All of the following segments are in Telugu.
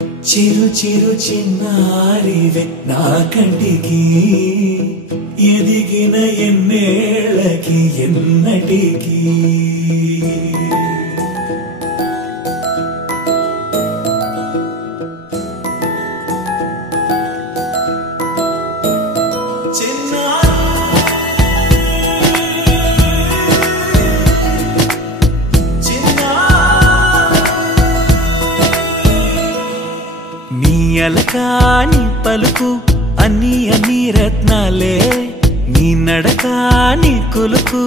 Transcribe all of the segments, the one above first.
చిరు చిరు చిన్నారివే నా కంటికి ఎదిగిన ఎన్నేళ్ళకి ఎన్నటికి అలకాని పలుకు అన్ని అన్ని రత్నాలే నీ నడకాని కులుకు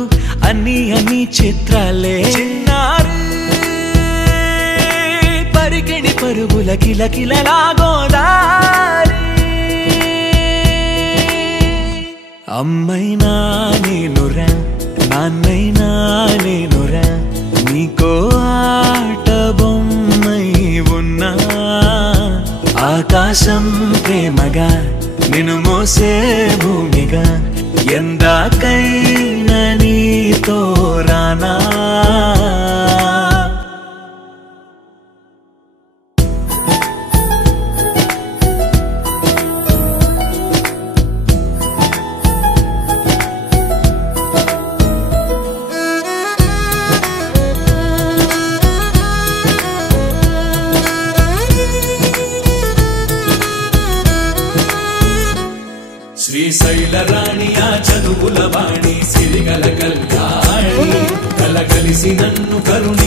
అన్ని అన్ని చిత్రాలే చిన్నారు పరికిణి పరుగుల కిలకిలలా గోదారి అమ్మైనా నేనురా నాన్నైనా నేనురా నీకో ఆట బొమ్మై ఉన్నా ఆకాశం ప్రేమగా నిన్ను మోసే భూమిగా ఎందాకైనా నీతో రానా శ్రీశైల రాణి ఆ చదువుల వాణి సిరిగల కళ్యాణి కలగలిసి నన్ను కరుణ